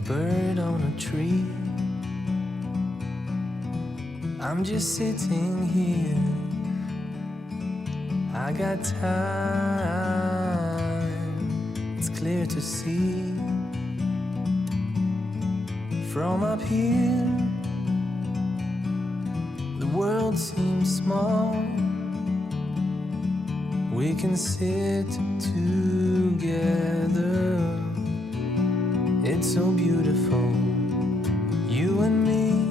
bird on a tree. I'm just sitting here. I got time. It's clear to see. From up here, the world seems small. We can sit together. It's so beautiful, you and me.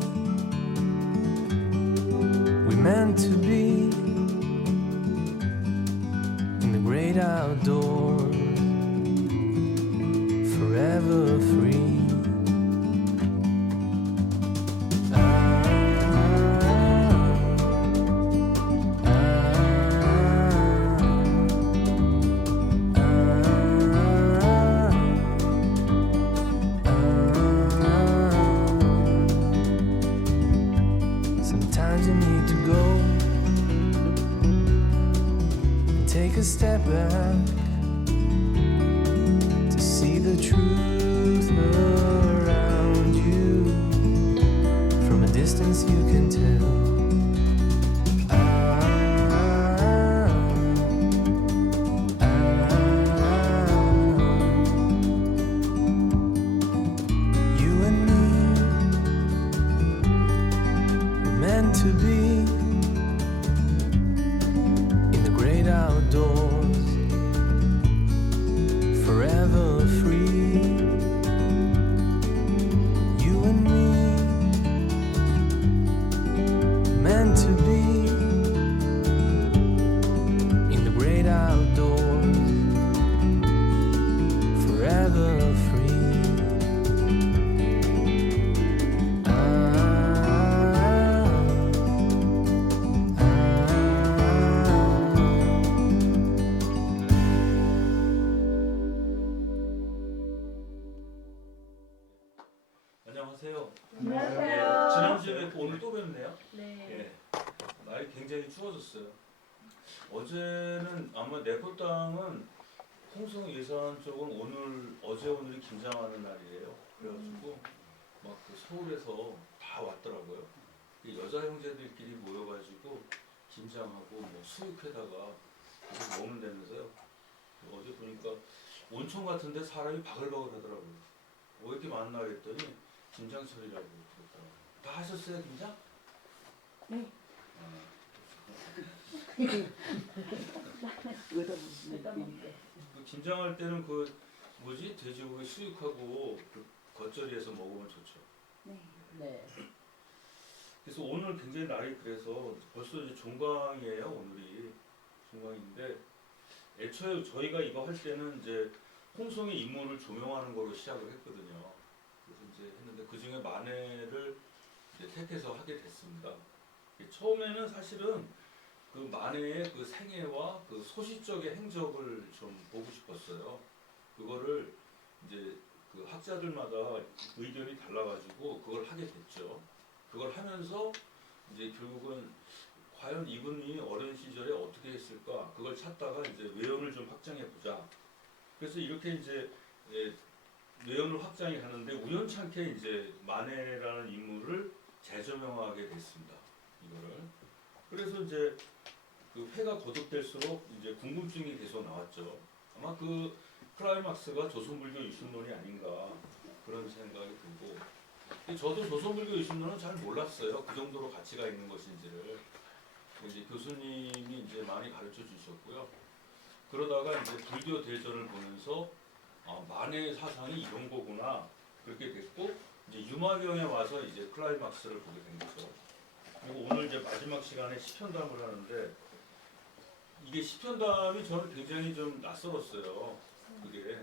We meant to be in the great outdoors, forever free. Sometimes you need to go and take a step back to see the truth around you. From a distance you can tell. You and me were meant to be in the great outdoors, forever free. You and me meant to be in the great outdoors, forever free. 안녕하세요. 안녕하세요. 지난주에 뵙고 오늘 또 뵙네요. 네. 예. 날이 굉장히 추워졌어요. 어제는 아마 내포땅은 홍성 예산 쪽은 어제 오늘이 김장하는 날이에요. 그래가지고 막 그 서울에서 다 왔더라고요. 이 여자 형제들끼리 모여가지고 김장하고 뭐 수육회다가 계속 먹는다면서요. 어제 보니까 온천 같은데 사람이 바글바글 하더라고요. 왜 이렇게 많나 했더니 김장철이라고 그랬더라고요. 다 하셨어요, 김장? 네. 그 김장할 때는 그 뭐지 돼지고기 수육하고 그 겉절이해서 먹으면 좋죠. 네. 그래서 오늘 굉장히 날이 그래서 벌써 이제 종강이에요. 오늘이 종강인데 애초에 저희가 이거 할 때는 이제 홍성의 인물을 조명하는 거로 시작을 했거든요. 그래서 이제 했는데 그 중에 만해를 이제 택해서 하게 됐습니다. 처음에는 사실은 그 만해의 그 생애와 그 소시적의 행적을 좀 보고 싶었어요. 그거를 이제 그 학자들마다 의견이 달라가지고 그걸 하게 됐죠. 그걸 하면서 이제 결국은 과연 이분이 어린 시절에 어떻게 했을까 그걸 찾다가 이제 외연을 좀 확장해 보자. 그래서 이렇게 이제 외연을 확장해 가는데 우연찮게 이제 만해라는 인물을 재조명하게 됐습니다. 이거를. 그래서 이제 그 회가 거듭될수록 이제 궁금증이 계속 나왔죠. 아마 그 클라이막스가 조선불교 유신론이 아닌가 그런 생각이 들고, 저도 조선불교 유신론은 잘 몰랐어요. 그 정도로 가치가 있는 것인지를. 이제 교수님이 이제 많이 가르쳐 주셨고요. 그러다가 이제 불교 대전을 보면서 만해의 사상이 이런 거구나 그렇게 됐고, 이제 유마경에 와서 이제 클라이막스를 보게 된 거죠. 그리고 오늘 이제 마지막 시간에 시편담을 하는데 이게 시편담이 저는 굉장히 좀 낯설었어요. 그게.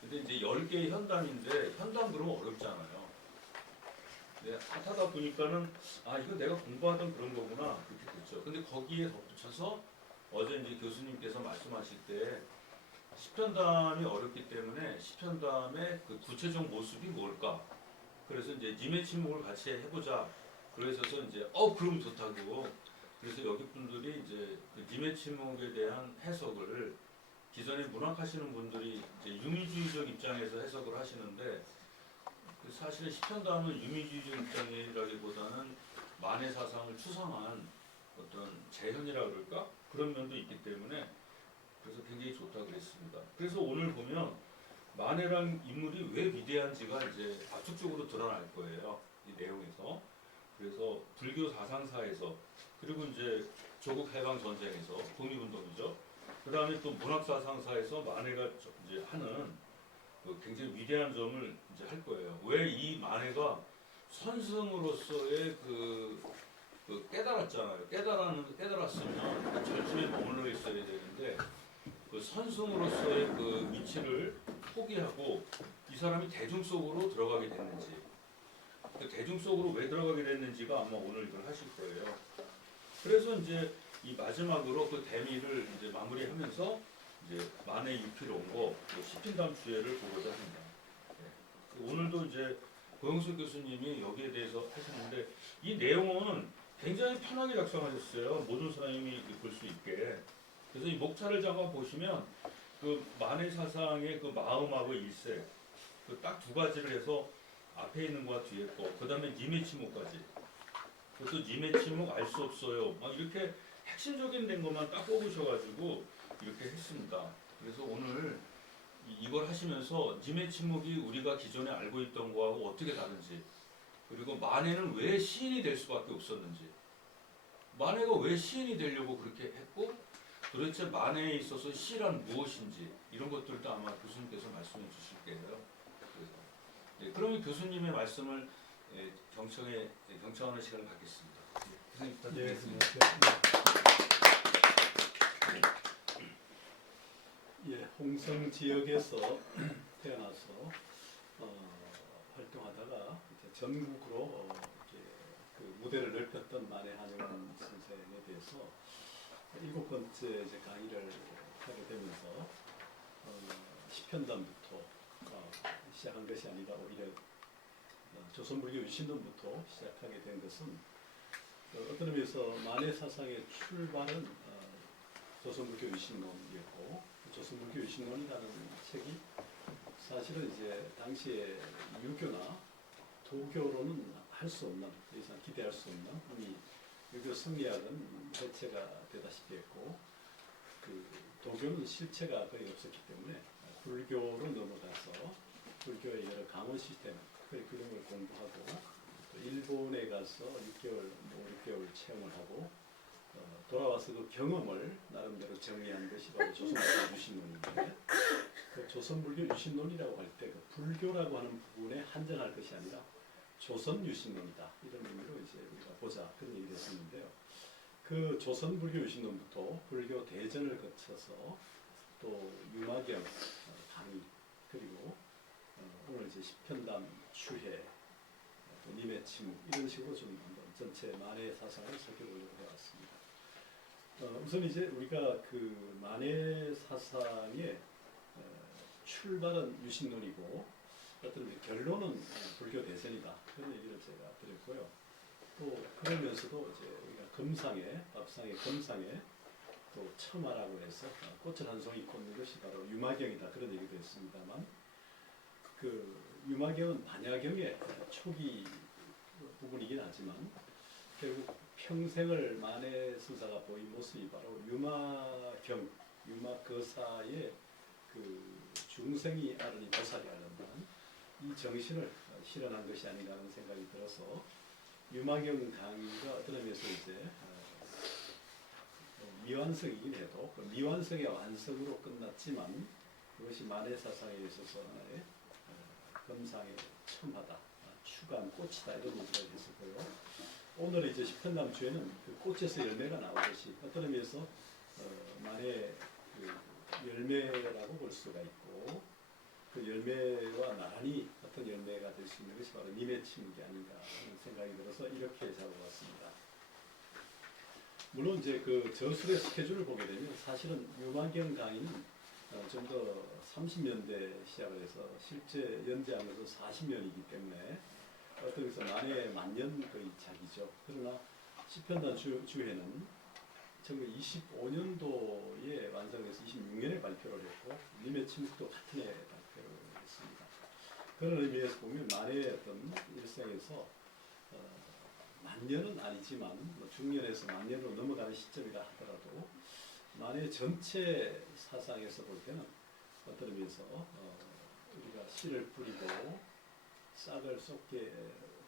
근데 이제 10개의 현담인데 현담 그러면 어렵잖아요. 근데 하다 보니까는 이거 내가 공부하던 그런 거구나 그렇게 됐죠. 근데 거기에 덧붙여서 어제 이제 교수님께서 말씀하실 때 시편담이 어렵기 때문에 시편담의 그 구체적 모습이 뭘까? 그래서 이제 님의 침묵을 같이 해보자. 그래서 이제 그럼 좋다고. 그래서 여기 분들이 이제 그 님의 침묵에 대한 해석을 기존에 문학하시는 분들이 이제 유미주의적 입장에서 해석을 하시는데 사실 시편단은 유미주의적이라기보다는 만해 사상을 추상한 어떤 재현이라 그럴까 그런 면도 있기 때문에 그래서 굉장히 좋다고 그랬습니다. 그래서 오늘 보면 만해란 인물이 왜 위대한지가 이제 압축적으로 드러날 거예요. 이 내용에서. 그래서 불교 사상사에서 그리고 이제 조국 해방 전쟁에서 독립운동이죠. 그 다음에 또 문학 사상사에서 만해가 이제 하는 그 굉장히 위대한 점을 이제 할 거예요. 왜 이 만해가 선승으로서의 그 깨달았잖아요. 깨달았으면 그 절심에 머물러 있어야 되는데 그 선승으로서의 그 위치를 포기하고 이 사람이 대중 속으로 들어가게 됐는지, 그 대중 속으로 왜 들어가게 됐는지가 아마 오늘 이걸 하실 거예요. 그래서 이제 이 마지막으로 그 대미를 이제 마무리하면서 이제 만해 유피론고 시핀담 주제를 보고자 합니다. 네. 오늘도 이제 고영수 교수님이 여기에 대해서 하셨는데 이 내용은 굉장히 편하게 작성하셨어요. 모든 사람이 볼 수 있게. 그래서 이 목차를 잡아 보시면 그 만해 사상의 그 마음하고 일색 그 딱 두 가지를 해서 앞에 있는 거와 뒤에 거, 그 다음에 님의 침묵까지. 그것도 님의 침묵 알 수 없어요. 막 이렇게 핵심적인 된 것만 딱 뽑으셔가지고 이렇게 했습니다. 그래서 오늘 이걸 하시면서 님의 침묵이 우리가 기존에 알고 있던 거하고 어떻게 다른지, 그리고 만해는 왜 시인이 될 수밖에 없었는지, 만해가 왜 시인이 되려고 그렇게 했고, 도대체 만해에 있어서 시란 무엇인지 이런 것들도 아마 교수님께서 말씀해 주실 거예요. 그래서 네, 그러면 교수님의 말씀을 경청하는 시간을 갖겠습니다. 교수님 부탁드리겠습니다. 예, 홍성 지역에서 태어나서 활동하다가 이제 전국으로 이렇게 그 무대를 넓혔던 만해 한영원 선생에 대해서 7번째 이제 강의를 하게 되면서 시편단부터 시작한 것이 아니라 오히려 조선불교 유신론부터 시작하게 된 것은 어떤 의미에서 만해 사상의 출발은 조선불교 유신론이었고, 조선불교 유신론이라는 책이 사실은 이제 당시에 유교나 도교로는 할 수 없는, 더 이상 기대할 수 없는, 이미 유교 성리학은 해체가 되다시피 했고, 그 도교는 실체가 거의 없었기 때문에 불교로 넘어가서 불교의 여러 강원 시스템, 커리큘럼을 공부하고 또 일본에 가서 6개월, 5개월 체험을 하고 돌아와서 그 경험을 나름대로 정리한 것이 바로 조선불교 유신론인데, 그 조선불교 유신론이라고 할 때 그 불교라고 하는 부분에 한정할 것이 아니라 조선 유신론이다, 이런 의미로 이제 우리가 보자, 그런 얘기를 했었는데요. 그 조선불교 유신론부터 불교 대전을 거쳐서 또 유마경 강의, 그리고 오늘 이제 시편담 추해, 또 님의 침묵, 이런 식으로 좀 한번 전체 만해 사상을 살펴보려고 해왔습니다. 우선 이제 우리가 그 만해 사상의 출발은 유신론이고 어떤 결론은 불교 대전이다, 그런 얘기를 제가 드렸고요. 또 그러면서도 이제 우리가 금상에, 밥상의 금상에 또 첨화라고 해서 꽃을 한 송이 꽂는 것이 바로 유마경이다, 그런 얘기도 했습니다만, 그 유마경은 반야경의 초기 부분이긴 하지만 결국 평생을 만해 선사가 보인 모습이 바로 유마경, 유마거사의 그 중생이 아르니 보살이 아른다는 이 정신을 실현한 것이 아닌가 하는 생각이 들어서 유마경 강의가 어떤 의미에서 이제 미완성이긴 해도 그 미완성의 완성으로 끝났지만 그것이 만해 사상에 있어서 하나의 금상의 첨하다, 추가한 꽃이다, 이런 얘기를 했었고요. 오늘 이제 시편담 주에는 그 꽃에서 열매가 나오듯이 어떤 의미에서 만해 그 열매라고 볼 수가 있고, 그 열매와 나란히 어떤 열매가 될 수 있는 것이 바로 님의 침묵이 아닌가 하는 생각이 들어서 이렇게 잡아봤습니다. 물론 이제 그 저술의 스케줄을 보게 되면 사실은 유마경 강의는 좀 더 30년대 시작을 해서 실제 연재한 것은 40년이기 때문에 어떤 의미에서 만해 만년 거의 작이죠. 그러나 시편단 주회는 1925년도에 완성돼서 26년에 발표를 했고 님의 침묵도 같은 해 발표를 했습니다. 그런 의미에서 보면 만해의 어떤 일생에서 만년은 아니지만 뭐 중년에서 만년으로 넘어가는 시점이라 하더라도 만해 전체 사상에서 볼 때는 어떤 의미에서 우리가 씨를 뿌리고 싹을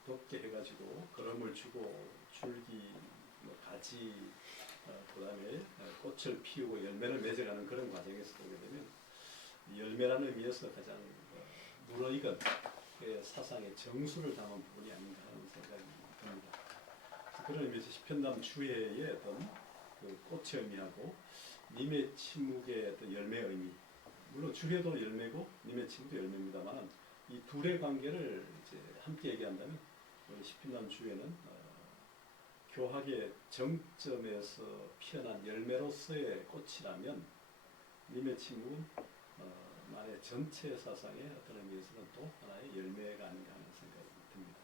돋게 해가지고 거름을 주고 줄기, 뭐 가지, 그다음에 꽃을 피우고 열매를 맺어가는 그런 과정에서 보게 되면 열매라는 의미에서 가장 무르익은 사상의 정수를 담은 부분이 아닌가 하는 생각이 듭니다. 그런 의미에서 시편남 주해의 어떤 그 꽃의 의미하고 님의 침묵의 어떤 열매의 의미, 물론 주해도 열매고 님의 침묵도 열매입니다만 이 둘의 관계를 이제 함께 얘기한다면 우리 시편남 주해는 교학의 정점에서 피어난 열매로서의 꽃이라면 님의 침묵은 만의 전체 사상의 어떤 의미에서는 또 하나의 열매가 아닌가 하는 생각이 듭니다.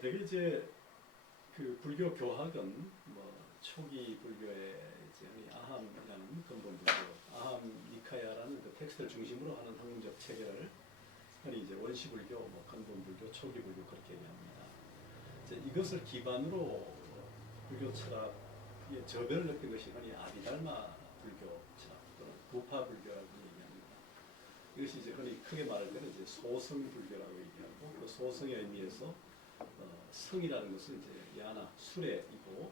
되게 이제 그 불교 교학은 뭐 초기 불교의 이제 아함이라는 근본 불교, 아함 니카야라는 그 텍스트를 중심으로 하는 학문적 체계를 흔히 이제 원시 불교, 뭐 근본 불교, 초기 불교 그렇게 얘기합니다. 이제 이것을 기반으로 불교 철학의 저변을 느낀 것이 흔히 아비달마 불교 철학 또는 부파 불교라고 얘기합니다. 이것이 이제 흔히 크게 말할 때는 이제 소성 불교라고 얘기하고 그 소성의 의미에서 성이라는 것은 이제 야나 수레이고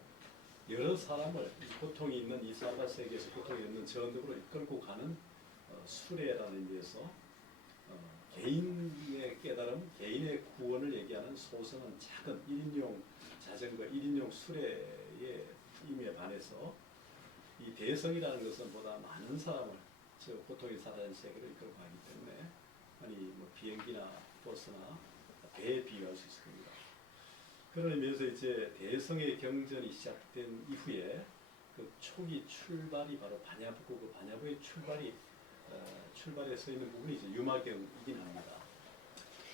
여러 사람을 고통이 있는 이 사바 세계에서 고통이 있는 저언덕으로 이끌고 가는 수레라는 의미에서 개인의 깨달음, 개인의 구원을 얘기하는 소성은 작은 1인용 자전거, 1인용 수레의 의미에 반해서 이 대성이라는 것은 보다 많은 사람을 저 고통이 사라진 세계로 이끌고 가기 때문에 아니 뭐 비행기나 버스나 배에 비유할 수 있을 겁니다. 그런 의미에서 이제 대성의 경전이 시작된 이후에 그 초기 출발이 바로 반야부고 그 반야부의 출발에 서 있는 부분이 이제 유마경이긴 합니다.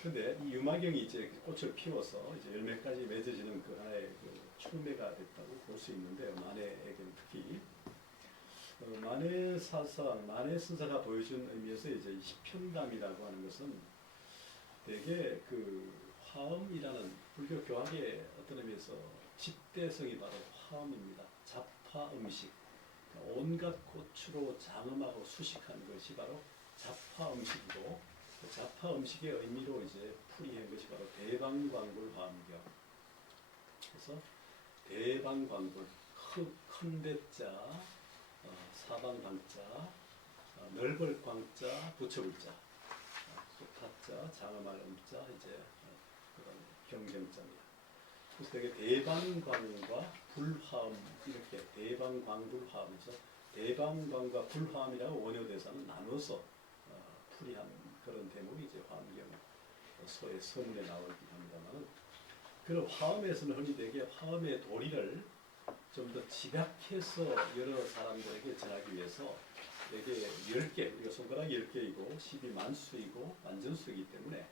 근데 이 유마경이 이제 꽃을 피워서 이제 열매까지 맺어지는 그 하나의 그 출매가 됐다고 볼 수 있는데 만해에게는 특히 만해 사상, 만해 스사가 보여준 의미에서 이제 시편담이라고 하는 것은 되게 그 화음이라는 불교 교학의 어떤 의미에서 집대성이 바로 화음입니다. 잡화 음식, 그러니까 온갖 고추로 장음하고 수식한 것이 바로 잡화 음식이고 그 잡화 음식의 의미로 이제 풀이한 것이 바로 대방광불 화음경. 그래서 대방광불, 큰 대자, 사방광자, 넓을 광자, 부처불자, 타자, 장음할 음자, 이제 그런 경경자입니다. 그래서 되게 대방광과 불화음 이렇게 대방광불화음에서 대방광과 불화음이라고 원효대사는 나눠서 풀이한 그런 대목이 이제 화엄경 소의 서문에 나오긴 합니다만 그런 화엄에서는 흔히 되게 화엄의 도리를 좀 더 집약해서 여러 사람들에게 전하기 위해서 되게 10개, 우리가 손가락이 10개이고 10이 만수이고 만전수이기 때문에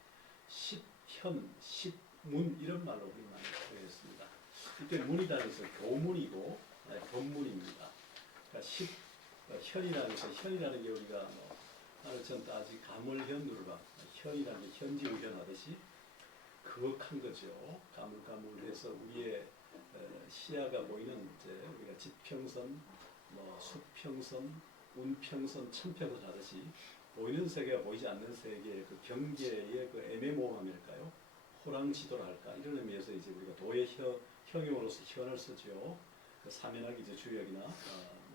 10현, 10문 이런 말로 우리 많이 표현했습니다. 이때 문이라는 것은 교문이고 법문입니다. 그러니까 현이라는 것은 현이라는 게 우리가 뭐 하늘 전 따지 가물현누르가 현이라는 게 현지우현 하듯이 그윽한 거죠. 가물가물해서 우리의 시야가 보이는 이제 우리가 지평선, 뭐 수평선, 운평선, 천평선 하듯이 보이는 세계가 보이지 않는 세계의 그 경계의 그 애매모호함일까요? 호랑지도라 할까? 이런 의미에서 이제 우리가 도의 형용으로서 현을 쓰죠. 그 사면하기 이제 주역이나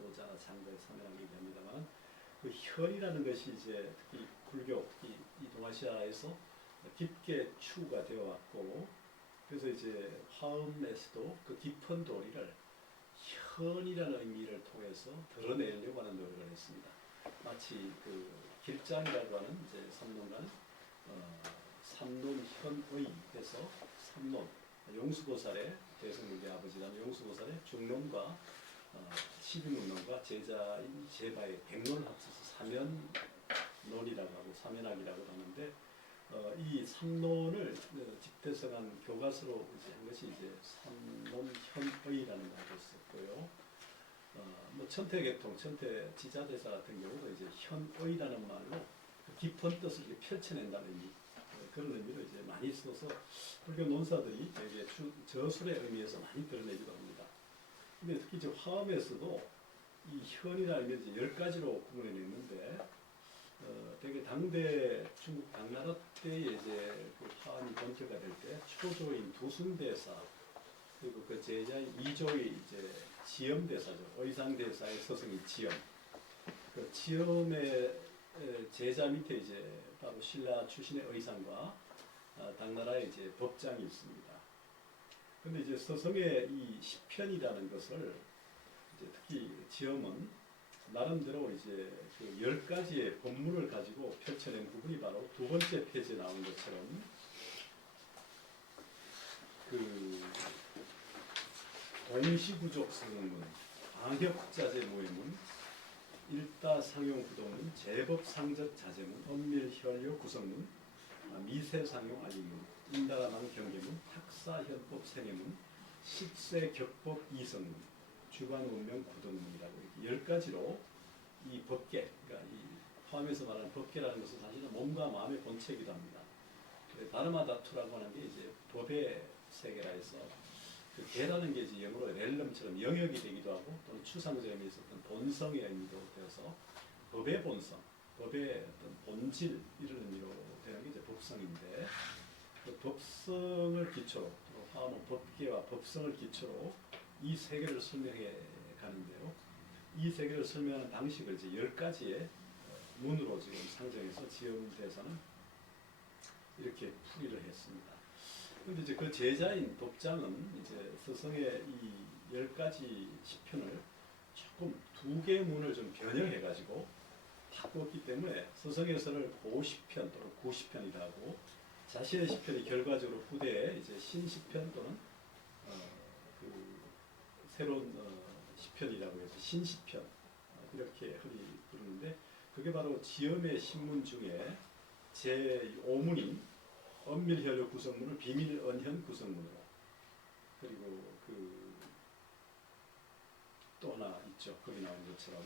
노자나 장가의 사면하기 얘기합니다만 그 현이라는 것이 이제 특히 불교, 이 동아시아에서 깊게 추구가 되어 왔고 그래서 이제 화엄에서도 그 깊은 도리를 현이라는 의미를 통해서 드러내려고 하는 노력을 했습니다. 마치 그 길장이라고 하는 이제 삼론가는 삼론현의 해서 삼론 용수보살의 대성불교의 아버지라는 용수보살의 중론과 12문론과 제자인 제바의 백론 합쳐서 사면론이라고 하고 사면학이라고 하는데 이 삼론을 집대성한 교과서로 이제 한 것이 이제 삼론현의라는 말을 썼고요. 뭐 천태계통, 천태지자대사 같은 경우도 이제 현의라는 말로 깊은 뜻을 이렇게 펼쳐낸다는 의미, 그런 의미로 이제 많이 써서 불교 논사들이 되게 저술의 의미에서 많이 드러내기도 합니다. 근데 특히 이제 화엄에서도 이 현이라는 게 이제 10가지로 구분해 냈는데, 되게 당대 중국 당나라 때에 이제 그 화엄이 번개가 될 때 초조인 두순대사, 그리고 그 제자인 이조의 이제 지엄대사죠. 의상대사의 서승이 지엄. 그 지엄의 제자 밑에 이제 바로 신라 출신의 의상과 당나라의 이제 법장이 있습니다. 근데 이제 서성의 이 시편이라는 것을 이제 특히 지엄은 나름대로 이제 그 10가지의 법문을 가지고 펼쳐낸 부분이 바로 두 번째 페이지에 나온 것처럼 그 동시구족 서문문, 방협자재 모해문, 일다상용 구동문, 제법상적 자재문, 엄밀혈료 구성문, 미세상용 알림문, 인다라망 경계문, 탁사현법 생애문, 식세격법 이성문, 주관운명 구동문이라고 이렇게 10가지로 이 법계, 그러니까 이 화엄에서 말하는 법계라는 것은 사실은 몸과 마음의 본체이기도 합니다. 다르마다투라고 하는 게 이제 법의 세계라 해서 그 계라는 게 이제 영어로 렐름처럼 영역이 되기도 하고 또는 추상적 의미에서 어떤 본성의 의미도 되어서 법의 본성, 법의 어떤 본질 이런 의미로 되는 게 이제 법성인데, 그 법성을 기초로 화엄은 법계와 법성을 기초로 이 세계를 설명해 가는데요. 이 세계를 설명하는 방식을 이제 10가지의 문으로 지금 상정해서 지엄 대사는 이렇게 풀이를 했습니다. 그런데 이제 그 제자인 법장은 이제 서성의 이 10가지 시편을 조금 두 개의 문을 좀 변형해 가지고 바꿨기 때문에 서성에서를 고시편 또는 구시편이라 하고, 자신의 시편이 결과적으로 후대에 이제 신시편 또는 그 새로운 시편이라고 해서 신시편 이렇게 흔히 부르는데, 그게 바로 지엄의 신문 중에 제5문인 엄밀혈료 구성문을 비밀언현 구성문으로, 그리고 그 또 하나 있죠. 거기 나온 것처럼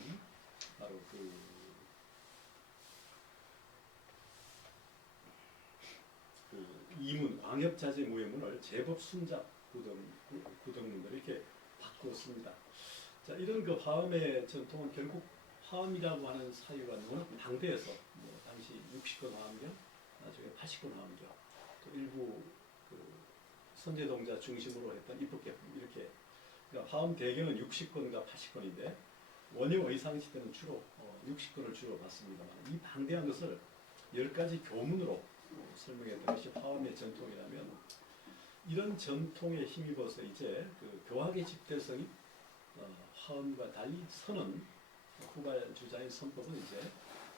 바로 그 이문 광협자재 무예문을 제법 순작 구덕문으로 이렇게 바꾸었습니다. 자, 이런 그 화엄의 전통은 결국 화엄이라고 하는 사유가 너무 방대해서 당시 60권 화엄경, 나중에 80권 화엄경, 또 일부 그 선제동자 중심으로 했던 입법개품 이렇게, 그러니까 화엄 대경은 60권과 80권인데 원효 의상 시대는 주로 60권을 주로 봤습니다만, 이 방대한 것을 10가지 교문으로 설명했던 것이 화엄의 전통이라면, 이런 전통에 힘입어서 이제 그 교학의 집대성이 화엄과 달리 서는 후발 주자인 선법은 이제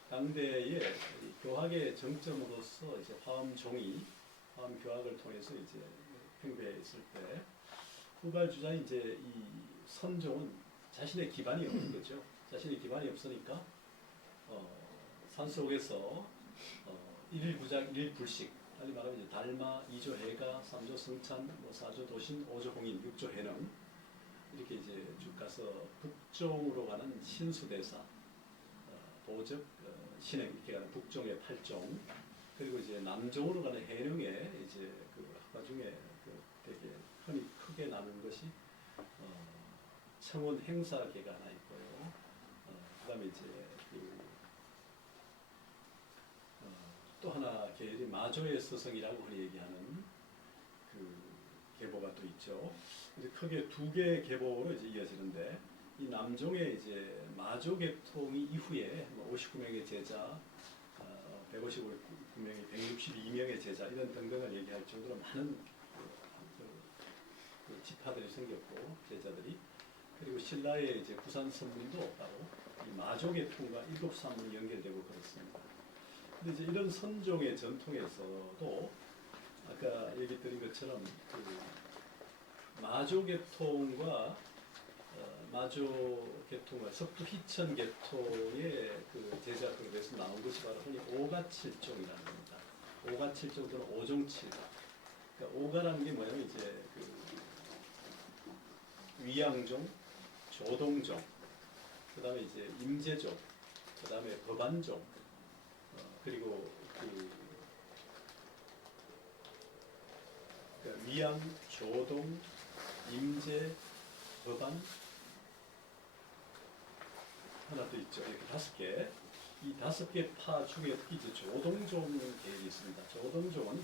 당대의 교학의 정점으로서 이제 화엄 종이 화엄 교학을 통해서 이제 팽배했을 때, 후발 주자인 이제 이 선종은 자신의 기반이 없는 거죠. 자신의 기반이 없으니까 산속에서 일부작 일불식, 달리 말하면 이제 달마, 2조 해가, 3조 성찬, 4조 도신, 5조 홍인, 6조 해능 이렇게 이제 쭉 가서 북종으로 가는 신수대사, 보적, 신행 이렇게 가는 북종의 8종, 그리고 이제 남종으로 가는 해능의 이제 그 학과 중에 그 되게 흔히 크게 나눈 것이 청원 행사계가 하나 있고요. 그다음에 이제 또 하나 계열이 마조의 서성이라고 흔히 얘기하는 그 계보가 또 있죠. 이제 크게 두 개의 계보로 이제 이어지는데, 이 남종의 이제 마조 계통이 이후에 59명의 제자, 159명이 162명의 제자 이런 등등을 얘기할 정도로 많은 그 지파들이 생겼고 제자들이, 그리고 신라의 이제 부산 선문도 바로 이 마조 계통과 일곱 산문이 연결되고 그렇습니다. 근데 이제 이런 선종의 전통에서도 아까 얘기 드린 것처럼 그 마조 계통과 마조 계통과 석두 희천 계통의 그 제자 그룹에서 나온 것이 바로 흔히 오가칠종이라는 겁니다. 오가칠종 또는 오종칠가. 그러니까 오가라는 게 뭐냐면 이제 그 위양종, 조동종, 그 다음에 이제 임제종, 그 다음에 법안종, 그리고 그 위양, 조동, 임제, 법안 하나 더 있죠. 이렇게 5개. 이 5개 파 중에 특히 이제 조동종 계획이 있습니다. 조동종은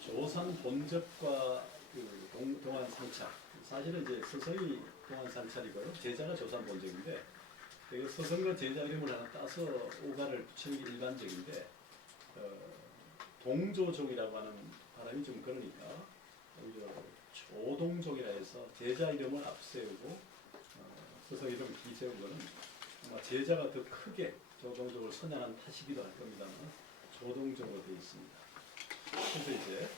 조산 본접과 그 동안 상찰. 사실은 이제 스승이 동안 상찰이고요. 제자가 조산 본접인데 스승과 제자 이름을 하나 따서 오가를 붙이는 게 일반적인데 동조종이라고 하는 바람이 좀 그러니까 오히려 조동종이라 해서 제자 이름을 앞세우고 스승 이름을 뒤세운 거는 아마 제자가 더 크게 조동종을 선양한 탓이기도 할 겁니다만 조동종으로 되어 있습니다. 그래서 이제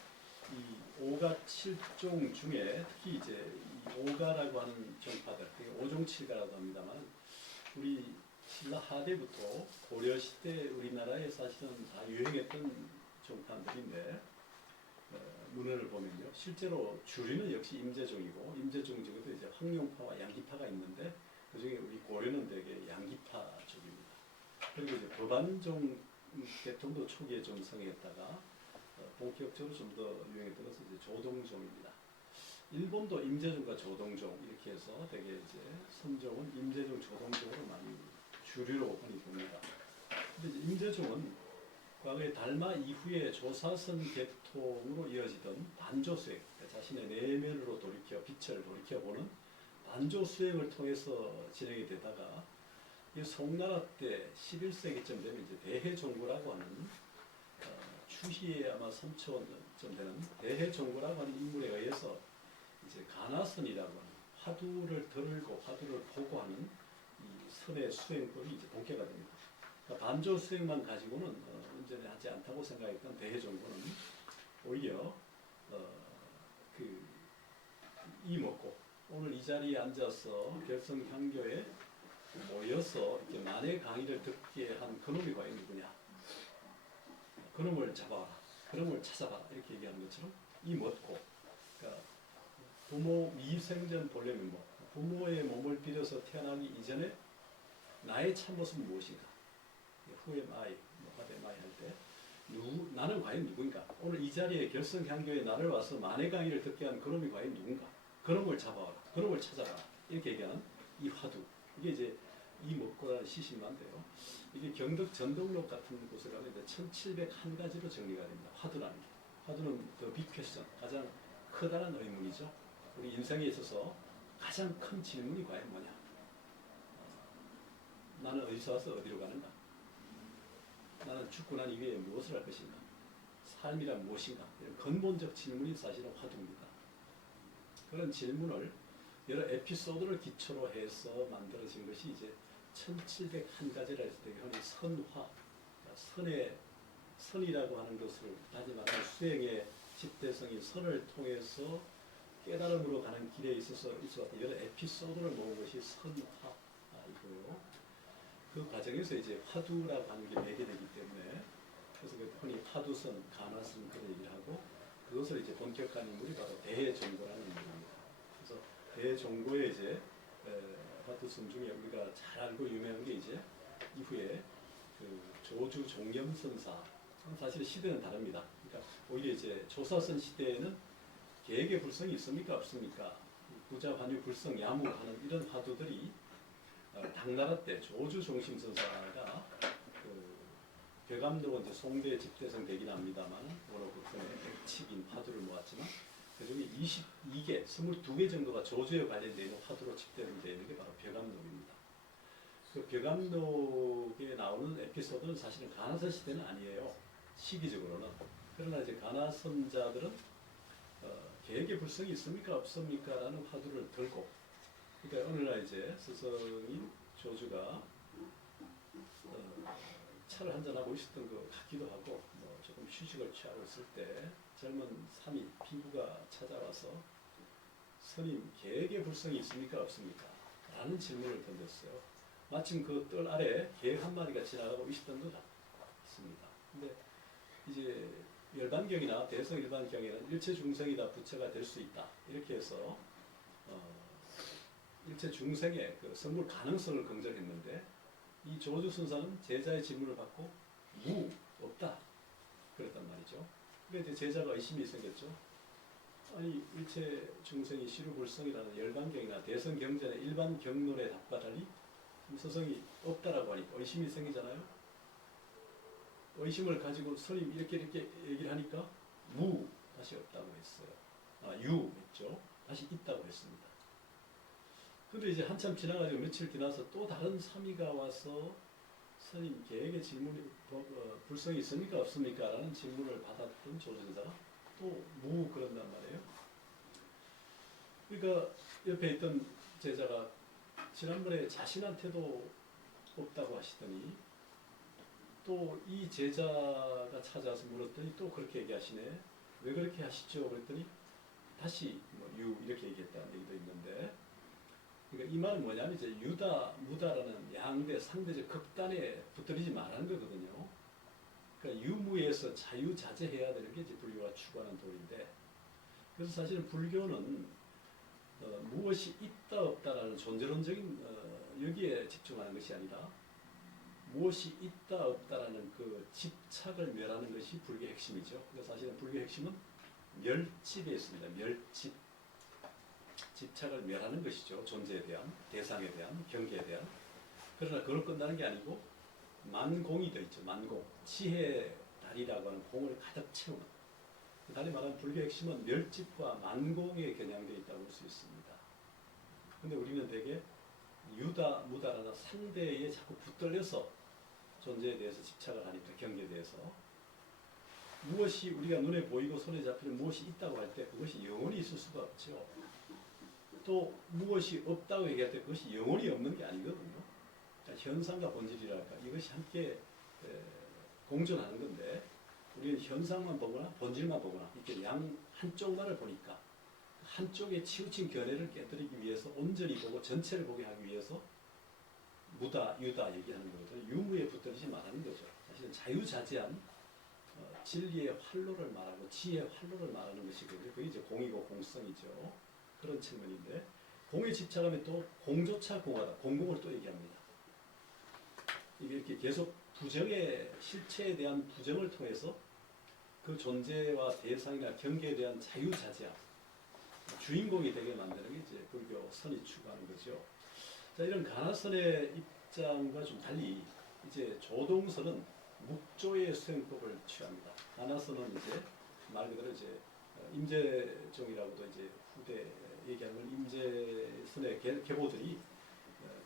이 오가 7종 중에 특히 이제 이 오가라고 하는 종파들, 오종칠가라고 합니다만 우리 신라 하대부터 고려 시대 우리나라에 사실은 다 유행했던 종파들인데 문헌을 보면요, 실제로 주류는 역시 임제종이고 임제종 중에도 이제 황룡파와 양기파가 있는데 그 중에 우리 고려는 되게 양기파 쪽입니다. 그리고 이제 법안종 계통도 초기에 좀 성행했다가 본격적으로 좀 더 유행했던 것은 이제 조동종입니다. 일본도 임제종과 조동종 이렇게 해서 되게 이제 선종은 임제종, 조동종으로 많이 주류로 흔히 봅니다. 근데 이제 임제종은 과거에 달마 이후에 조사선 계통으로 이어지던 반조수행, 그러니까 자신의 내면으로 빛을 돌이켜보는 반조수행을 통해서 진행이 되다가 이 송나라 때 11세기쯤 되면 이제 대해종고라고 하는 추희에 아마 3천쯤 되는 대해종고라고 하는 인물에 의해서 이제 가나선이라고 하는 화두를 들고 화두를 보고하는 이 선의 수행법이 이제 본캐가 됩니다. 그러니까 반조 수행만 가지고는 문제는 하지 않다고 생각했던 대해종고는 오히려 이 먹고 오늘 이 자리에 앉아서 결성향교에 모여서 이렇게 만의 강의를 듣게 한 그놈이 과연 누구냐? 그놈을 잡아라, 그놈을 찾아봐라 이렇게 얘기하는 것처럼 이 먹고, 그러니까 부모 미생전 본래면목, 부모의 몸을 빌어서 태어나기 이전에 나의 참모습은 무엇인가? 후에 마이, 화대 마이 할 때 나는 과연 누구인가? 오늘 이 자리에 결성향교에 나를 와서 만의 강의를 듣게 한 그놈이 과연 누군가? 그놈을 잡아와라, 그놈을 찾아라 이렇게 얘기하는 이 화두, 이게 이제 이 먹고라는 시신만데요. 이게 경덕 전동록 같은 곳에 가면 이제 1701가지로 정리가 됩니다. 화두라는 게. 화두는 더 빅퀘스천, 가장 커다란 의문이죠. 우리 인생에 있어서 가장 큰 질문이 과연 뭐냐? 나는 어디서 와서 어디로 가는가? 나는 죽고 난 이후에 무엇을 할 것인가? 삶이란 무엇인가? 이런 근본적 질문이 사실은 화두입니다. 그런 질문을 여러 에피소드를 기초로 해서 만들어진 것이 이제 1701가지라 해서 되게 흔히 선화, 선이라고 하는 것을 다짐하는 수행의 집대성인 선을 통해서 깨달음으로 가는 길에 있어서 여러 에피소드를 모은 것이 선화이고요. 그 과정에서 이제 화두라고 하는 게 매개되기 때문에 그래서 흔히 화두선, 가나선 그런 얘기를 하고 그것을 이제 본격화한 인물이 바로 대종고라는 인물입니다. 그래서 대종고의 이제 화두선 중에 우리가 잘 알고 유명한 게 이제 이후에 그 조주 종염선사, 사실 시대는 다릅니다. 그러니까 오히려 이제 조사선 시대에는 계획의 불성이 있습니까 없습니까? 부자 환유 불성 야무하는 이런 화두들이 당나라 때 조주 종심선사가 그 벼감록은 이제 송대 집대성 되긴 합니다만 워낙 그전에 백칙인 화두를 모았지만 그중에 22개, 22개 정도가 조주에 관련되어 있는 화두로 집되어 있는 게 바로 벼감록입니다. 그 벼감록에 나오는 에피소드는 사실은 가나선 시대는 아니에요. 시기적으로는. 그러나 이제 가나선자들은 계획의 불성이 있습니까 없습니까? 라는 화두를 들고, 그러니까 어느 날 이제 스승인 조주가 차를 한잔하고 있었던 것 같기도 하고 뭐 조금 휴식을 취하고 있을 때 젊은 삼이 피부가 찾아와서 스님 계획의 불성이 있습니까 없습니까? 라는 질문을 던졌어요. 마침 그 뜰 아래 개 한 마리가 지나가고 있었던 것 같습니다. 근데 이제 열반경이나 대성일반경에는 일체 중생이 다 부처가 될 수 있다 이렇게 해서 일체 중생의 그 성불 가능성을 긍정했는데 이 조주선사는 제자의 질문을 받고 무 없다 그랬단 말이죠. 근데 이제 제자가 의심이 생겼죠. 아니 일체 중생이 시루불성이라는 열반경이나 대성경전의 일반 경론의 답과 달리 서성이 없다라고 하니까 의심이 생기잖아요. 의심을 가지고 스님 이렇게 얘기를 하니까 무 다시 없다고 했어요. 유 했죠. 다시 있다고 했습니다. 근데 이제 한참 지나가지고 며칠 지나서 또 다른 사미가 와서 스님 계획에 질문이 불성이 있습니까 없습니까? 라는 질문을 받았던 조선사가 또 무 그런단 말이에요. 그러니까 옆에 있던 제자가 지난번에 자신한테도 없다고 하시더니 또 이 제자가 찾아와서 물었더니 또 그렇게 얘기하시네. 왜 그렇게 하시죠? 그랬더니 다시 유 이렇게 얘기했다는 얘기도 있는데, 그러니까 이 말은 뭐냐면 이제 유다 무다라는 양대 상대적 극단에 붙들리지 말라는 거거든요. 그러니까 유무에서 자유자재해야 되는 게 이제 불교가 추구하는 도리인데, 그래서 사실은 불교는 무엇이 있다 없다라는 존재론적인 여기에 집중하는 것이 아니라 무엇이 있다 없다라는 그 집착을 멸하는 것이 불교의 핵심이죠. 그러니까 사실은 불교의 핵심은 멸집에 있습니다. 멸집. 집착을 멸하는 것이죠. 존재에 대한, 대상에 대한, 경계에 대한. 그러나 그걸 끝나는 게 아니고 만공이 더 있죠. 만공. 지혜의 달이라고 하는 공을 가득 채우는. 달리 말하면 불교의 핵심은 멸집과 만공에 겨냥되어 있다고 볼 수 있습니다. 근데 우리는 대개 유다, 무다라는 상대에 자꾸 붙들려서 존재에 대해서 집착을 하니까, 경계에 대해서. 무엇이 우리가 눈에 보이고 손에 잡히는 무엇이 있다고 할 때 그것이 영원히 있을 수가 없죠. 또 무엇이 없다고 얘기할 때 그것이 영원히 없는 게 아니거든요. 그러니까 현상과 본질이랄까 이것이 함께 공존하는 건데, 우리는 현상만 보거나 본질만 보거나 이렇게 양 한쪽만을 보니까 한쪽에 치우친 견해를 깨뜨리기 위해서 온전히 보고 전체를 보게 하기 위해서 무다, 유다 얘기하는 거거든요. 유무에 붙들리지 말하는 거죠. 사실은 자유자재한 진리의 활로를 말하고 지혜의 활로를 말하는 것이거든요. 그게 이제 공이고 공성이죠. 그런 측면인데, 공에 집착하면 또 공조차 공하다. 공공을 또 얘기합니다. 이게 이렇게 계속 부정의 실체에 대한 부정을 통해서 그 존재와 대상이나 경계에 대한 자유자재함, 주인공이 되게 만드는 게 이제 불교 선이 추구하는 거죠. 자, 이런 가나선의 입장과 좀 달리 이제 조동선은 묵조의 수행법을 취합니다. 가나선은 이제 말 그대로 이제 임재종이라고도 이제 후대 얘기하는 건 임재선의 계보들이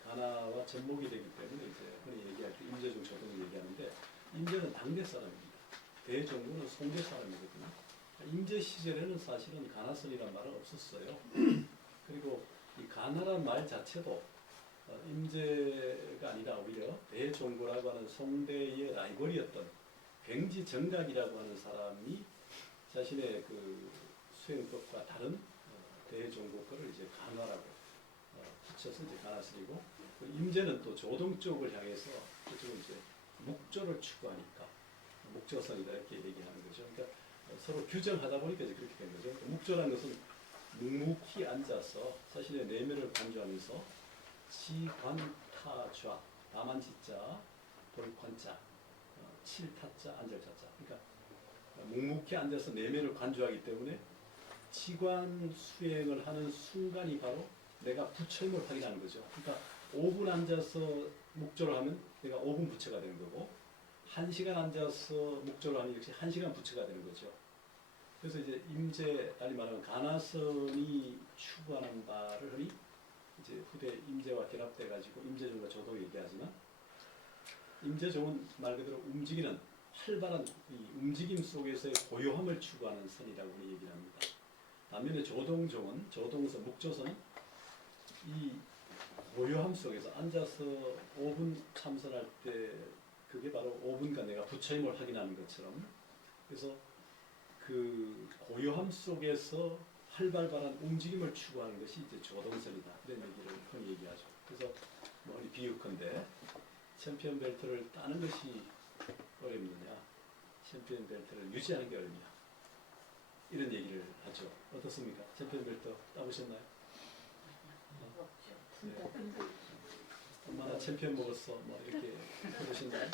가나와 접목이 되기 때문에 이제 흔히 얘기할 때 임재종 조동을 얘기하는데, 임재는 당대 사람입니다. 대종군은 송대 사람이거든요. 임재 시절에는 사실은 가나선이란 말은 없었어요. 그리고 이 가나란 말 자체도 임재가 아니라 오히려 대종고라고 하는 송대의 라이벌이었던 굉지정각이라고 하는 사람이 자신의 그 수행법과 다른 대종고 거를 이제 가나라고 붙여서 이제 가나선이고, 그 임재는 또 조동 쪽을 향해서 그쪽은 이제 묵조를 추구하니까 묵조선이다 이렇게 얘기하는 거죠. 그러니까 서로 규정하다 보니까 이제 그렇게 된 거죠. 그러니까 묵조라는 것은 묵묵히 앉아서 자신의 내면을 관조하면서 지관타좌, 다만지자, 돌관자, 칠타자, 안절자자. 그러니까 묵묵히 앉아서 내면을 관조하기 때문에 지관 수행을 하는 순간이 바로 내가 부처임을 확인하는 거죠. 그러니까 5분 앉아서 묵조를 하면 내가 5분 부처가 되는 거고, 1시간 앉아서 묵조를 하면 역시 1시간 부처가 되는 거죠. 그래서 이제 임재, 달리 말하면 가나선이 추구하는 바를 흔히 이제 후대 임재와 결합돼 가지고 임재종과 조동 얘기하지만, 임재종은 말 그대로 움직이는 활발한 이 움직임 속에서의 고요함을 추구하는 선이라고 우리 얘기를 합니다. 반면에 조동종은, 조동선, 묵조선은 이 고요함 속에서 앉아서 5분 참선할 때 그게 바로 5분간 내가 부처임을 확인하는 것처럼, 그래서 그 고요함 속에서 활발한 움직임을 추구하는 것이 이제 조동선이다. 이런 얘기를 흔히 얘기하죠. 그래서 뭐 비유컨대 챔피언 벨트를 따는 것이 어렵느냐, 챔피언 벨트를 유지하는 게 어렵냐, 이런 얘기를 하죠. 어떻습니까? 챔피언 벨트 따보셨나요? 네. 엄마나 챔피언 먹었어, 뭐 이렇게 해보셨나요?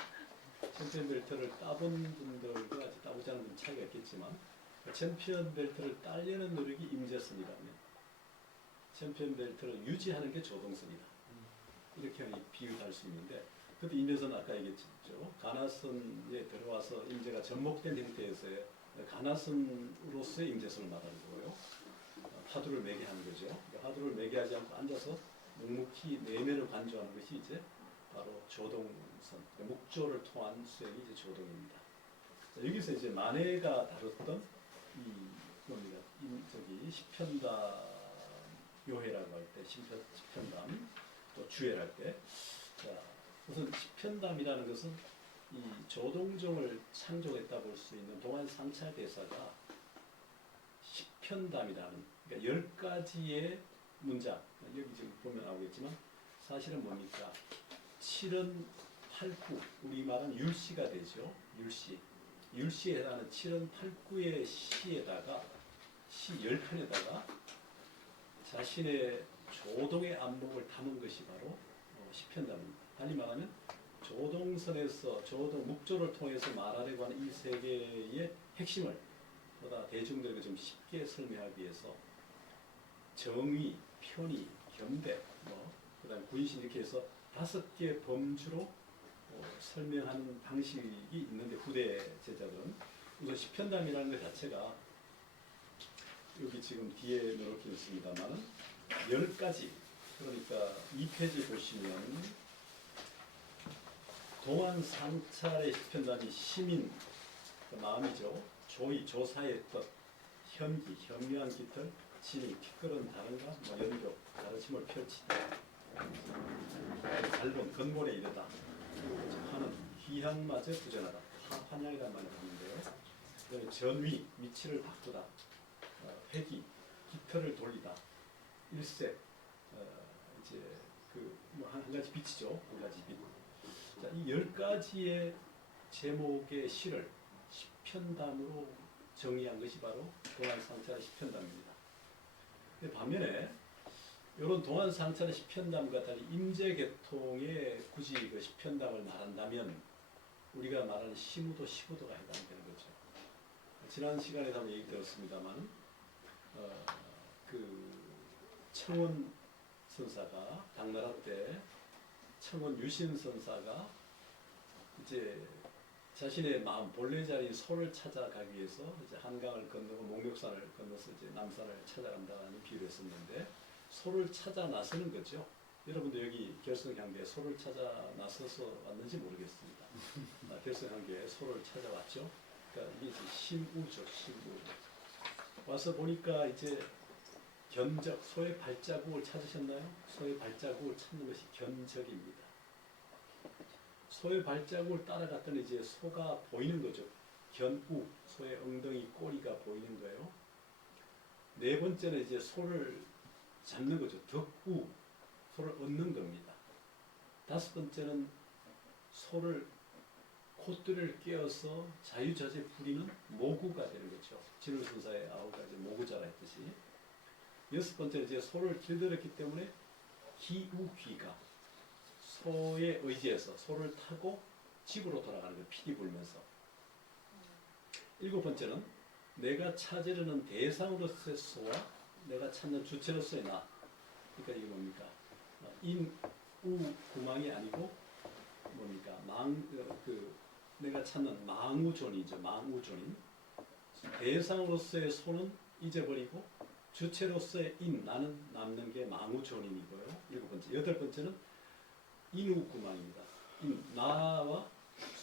챔피언 벨트를 따본 분들과 아직 따보지 않은 분 차이가 있겠지만 챔피언 벨트를 따려는 노력이 임재선이라면 챔피언 벨트를 유지하는 게 조동선이다. 이렇게 비유할 수 있는데 그때 임재선은 아까 얘기했죠. 가나선에 들어와서 임재가 접목된 형태에서의 가나선으로서의 임재선을 말하는 거고요. 화두를 매게 하는 거죠. 화두를 매게 하지 않고 앉아서 묵묵히 내면을 관조하는 것이 이제 바로 조동선, 묵조를 통한 수행이 이제 조동입니다. 자, 여기서 이제 만해가 다뤘던 이 뭡니까? 저기 시편담 요해라고 할 때, 시편담 또 주해할 때, 자 우선 시편담이라는 것은 이 조동종을 창조했다 볼 수 있는 동안 상찰 대사가 시편담이라는 그러니까 10가지의 문장 여기 지금 보면 나오겠지만 사실은 뭡니까? 7은 8구 우리 말은 율시가 되죠. 율시에 해당하는 7은 8구의 시에다가 시 10편에다가 자신의 조동의 안목을 담은 것이 바로 시편담입니다. 달리 말하면 조동선에서 조동 묵조를 통해서 말하려고 하는 이 세계의 핵심을 보다 대중들에게 좀 쉽게 설명하기 위해서 정의, 편의, 겸대, 그다음 군신 이렇게 해서 5개 범주로 설명하는 방식이 있는데 후대 제자들은 우선 시편담이라는 것 자체가 여기 지금 뒤에 넣어놓긴 있습니다만 10가지 그러니까 2페이지 보시면 동안 상찰의 시편담이 시민 그 마음이죠. 조의 조사의 뜻, 현기 현묘한 깃털, 진이 티끌은 다른가 연교 가르침을 펼치다 갈본 근본에 이르다 하는 희향마저 부전하다 환향이라는 말을 하는데요. 전위 위치를 바꾸다 회기 깃털을 돌리다 일색 이제 한 가지 빛이죠. 한 가지 빛. 자, 이 10가지의 제목의 시를 시편담으로 정의한 것이 바로 동안상찰의 시편담입니다. 반면에 이런 동안상찰의 시편담과 달리 임재계통의 굳이 그 시편담을 말한다면 우리가 말하는 시무도 시구도가 해당되는 거죠. 지난 시간에도 한번 얘기 들었습니다만 그 청원 선사가 당나라 때 청원 유신 선사가 이제 자신의 마음 본래 자리인 소를 찾아가기 위해서 이제 한강을 건너고 목욕산을 건너서 이제 남산을 찾아간다는 비유를 했었는데 소를 찾아 나서는 거죠. 여러분도 여기 결성향교에 소를 찾아 나서서 왔는지 모르겠습니다. 결성향교에 소를 찾아왔죠. 그러니까 이게 이제 심우죠, 심우. 와서 보니까 이제 견적, 소의 발자국을 찾으셨나요? 소의 발자국을 찾는 것이 견적입니다. 소의 발자국을 따라갔더니 이제 소가 보이는 거죠. 견우, 소의 엉덩이, 꼬리가 보이는 거예요. 네 번째는 이제 소를 잡는 거죠. 덕우, 소를 얻는 겁니다. 다섯 번째는 소를 콧대를 꿰어서 자유자재 부리는 모구가 되는 거죠. 진울선사의 9가지 모구자라 했듯이. 여섯 번째는 이제 소를 길들였기 때문에 기우귀가 소의 의지에서 소를 타고 집으로 돌아가는 거예요. 피리 불면서. 일곱 번째는 내가 찾으려는 대상으로서의 소와 내가 찾는 주체로서의 나. 그러니까 이게 뭡니까? 인우구망이 아니고 뭡니까? 내가 찾는 망우존이죠. 망우존인. 대상으로서의 소는 잊어버리고 주체로서의 나는 남는 게 망우존인이고요. 일곱 번째. 여덟 번째는 인우구망입니다. 나와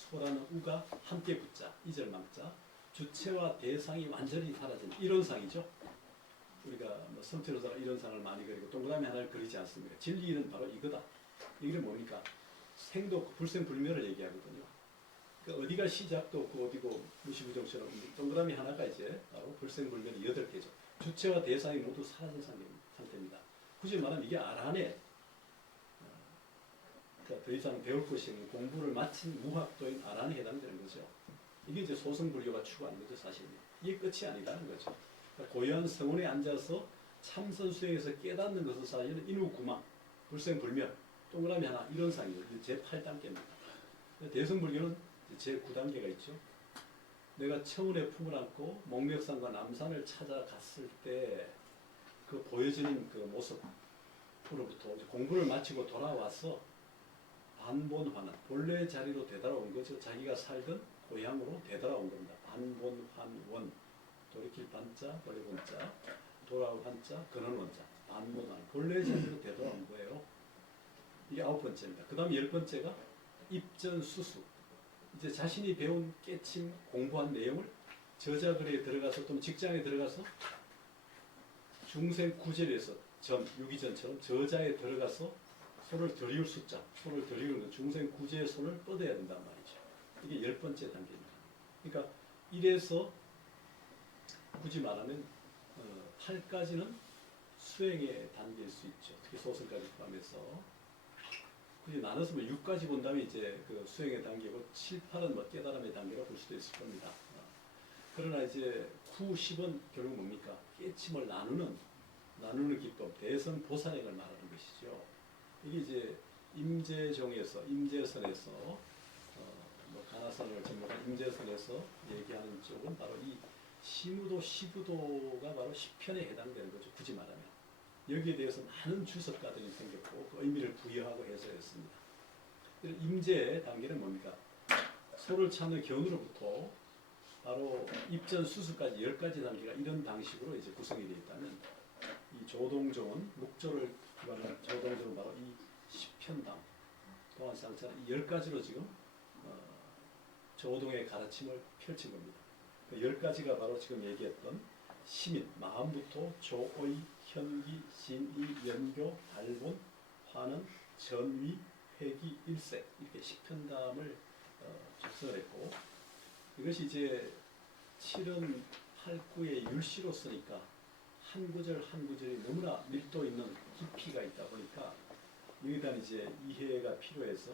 소라는 우가 함께 붙자. 이절망자. 주체와 대상이 완전히 사라진 이런 상이죠. 우리가 뭐 성태로사가 이런 상을 많이 그리고 동그라미 하나를 그리지 않습니까? 진리는 바로 이거다. 이게 뭡니까? 생도 없고 불생불멸을 얘기하거든요. 그러니까 어디가 시작도 없고 어디고 무시부정처럼 동그라미 하나가 이제 바로 불생불멸이 8개죠. 주체와 대상이 모두 사라진 상태입니다. 굳이 말하면 이게 아란에 그러니까 더 이상 배울 것이 없는 공부를 마친 무학도인 아란에 해당되는 거죠. 이게 이제 소승불교가 추구하는 거죠. 사실은. 이게 끝이 아니라는 거죠. 그러니까 고요한 성원에 앉아서 참선 수행에서 깨닫는 것은 사실은 인후구망, 불생불멸, 동그라미 하나 이런 상이죠. 제 8단계입니다. 대승불교는 제 9단계가 있죠. 내가 청운의 품을 안고 목멱산과 남산을 찾아갔을 때 그 보여지는 그 모습으로부터 공부를 마치고 돌아와서 반본환원, 본래 자리로 되돌아온 거죠. 자기가 살던 고향으로 되돌아온 겁니다. 반본환원, 돌이킬 반자, 본래 본자, 돌아올 한자, 근원 원자, 반본환원, 본래 자리로 되돌아온 거예요. 이게 9번째입니다. 그 다음 10번째가 입전수수. 이제 자신이 배운 깨침 공부한 내용을 저자글에 들어가서 또는 직장에 들어가서 중생 구절에서 전, 유기전처럼 저자에 들어가서 손을 들이울 숫자, 손을 들이우는 중생 구제의 손을 뻗어야 된단 말이죠. 이게 10번째 단계입니다. 그러니까 1에서 굳이 말하면 8까지는 수행의 단계일 수 있죠. 특히 소설까지 포함해서. 굳이 나눠서 6까지 본다면 이제 그 수행의 단계고 7, 8은 뭐 깨달음의 단계로 볼 수도 있을 겁니다. 그러나 이제 9, 10은 결국 뭡니까? 깨침을 나누는 기법, 대선 보살행을 말하는 것이죠. 이게 이제 임재종에서, 임재선에서 뭐 가나선을 전문한 임재선에서 얘기하는 쪽은 바로 이 시무도, 시부도가 바로 10편에 해당되는 거죠. 굳이 말하면. 여기에 대해서 많은 주석가들이 생겼고 그 의미를 부여하고 해석했습니다. 임재 단계는 뭡니까? 소를 찾는 견으로부터 바로 입전 수수까지 10가지 단계가 이런 방식으로 이제 구성이 되어 있다면 이 조동종은 묵조를 기반한 조동종은 바로 이 10편당 동안상차는 이 10가지로 지금 조동의 가르침을 펼친 겁니다. 그 10가지가 바로 지금 얘기했던 시민, 마음부터 조의, 현기, 신이, 연교, 달본, 화는, 전위, 회기, 일색 이렇게 10편담을 작성을 했고 이것이 이제 7은 8, 9의 율시로 쓰니까 한 구절 한 구절이 너무나 밀도 있는 깊이가 있다 보니까 여기에 대한 이제 이해가 필요해서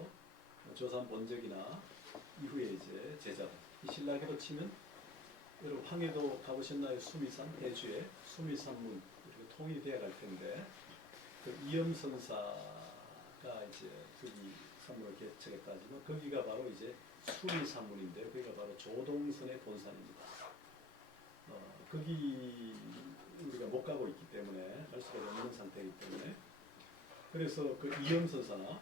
조선 본적이나 이후에 이제 제자들 이 신라계로 치면 여러분 황해도 가보셨나요? 수미산 해주에 수미산문 이렇게 통일이 되어 갈 텐데 그 이염선사가 이제 거기 산문을 개척했다지만 거기가 바로 이제 수미산문인데 거기가 바로 조동선의 본산입니다. 거기 우리가 못 가고 있기 때문에 갈 수가 없는 상태이기 때문에 그래서 그 이염선사나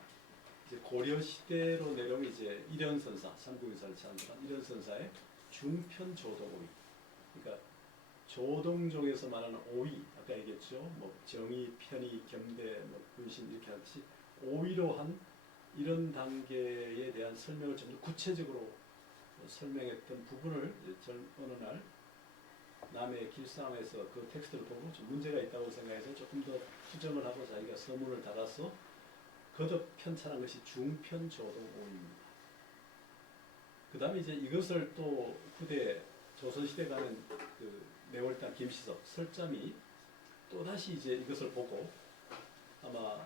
이제 고려 시대로 내려오면 이제 일현선사, 삼국유사를 찾는 일현선사의 중편 조동오위. 그러니까 조동종에서 말하는 오위, 아까 얘기했죠. 뭐 정의, 편의, 겸대, 뭐 분신 이렇게 하듯이 오위로 한 이런 단계에 대한 설명을 좀 더 구체적으로 설명했던 부분을 어느 날 남의 길상에서 그 텍스트를 보고 좀 문제가 있다고 생각해서 조금 더 수정을 하고 자기가 서문을 달아서 거듭 편찬한 것이 중편 조동 오위입니다. 그 다음에 이제 이것을 또 후대 조선시대 가는 그 내월당 김시섭 설잠이 또다시 이제 이것을 보고 아마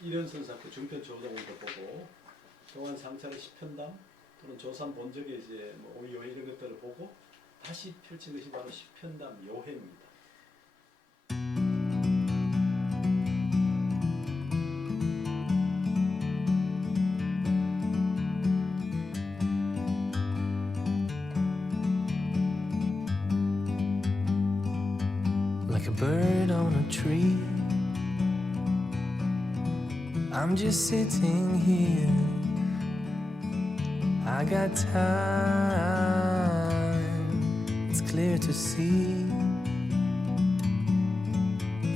일현선사 그 중편 조동원도 보고 동안 상찰의 10편담 또는 조선 본적의 이제 뭐 오이요해 이런 것들을 보고 다시 펼친 것이 바로 10편담 요해입니다. Like a bird on a tree, I'm just sitting here. I got time, it's clear to see.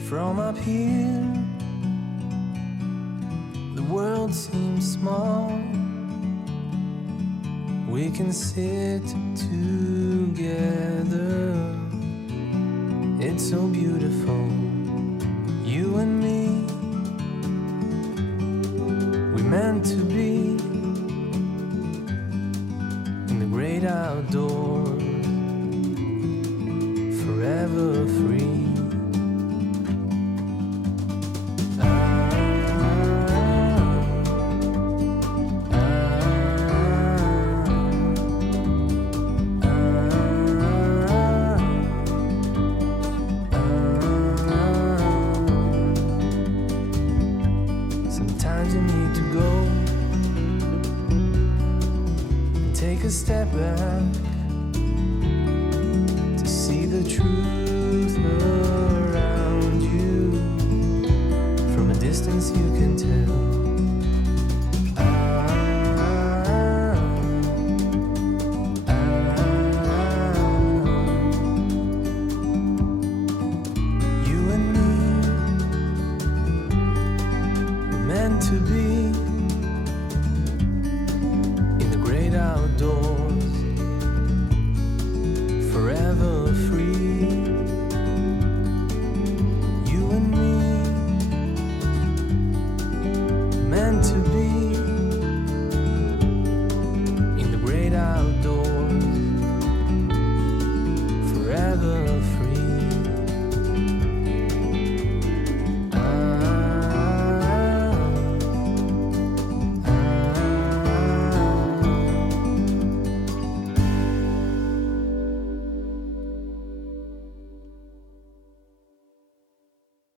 From up here, the world seems small. We can sit together. It's so beautiful, you and me. We meant to be in the great outdoors, forever free. Sometimes you need to go back to see the truth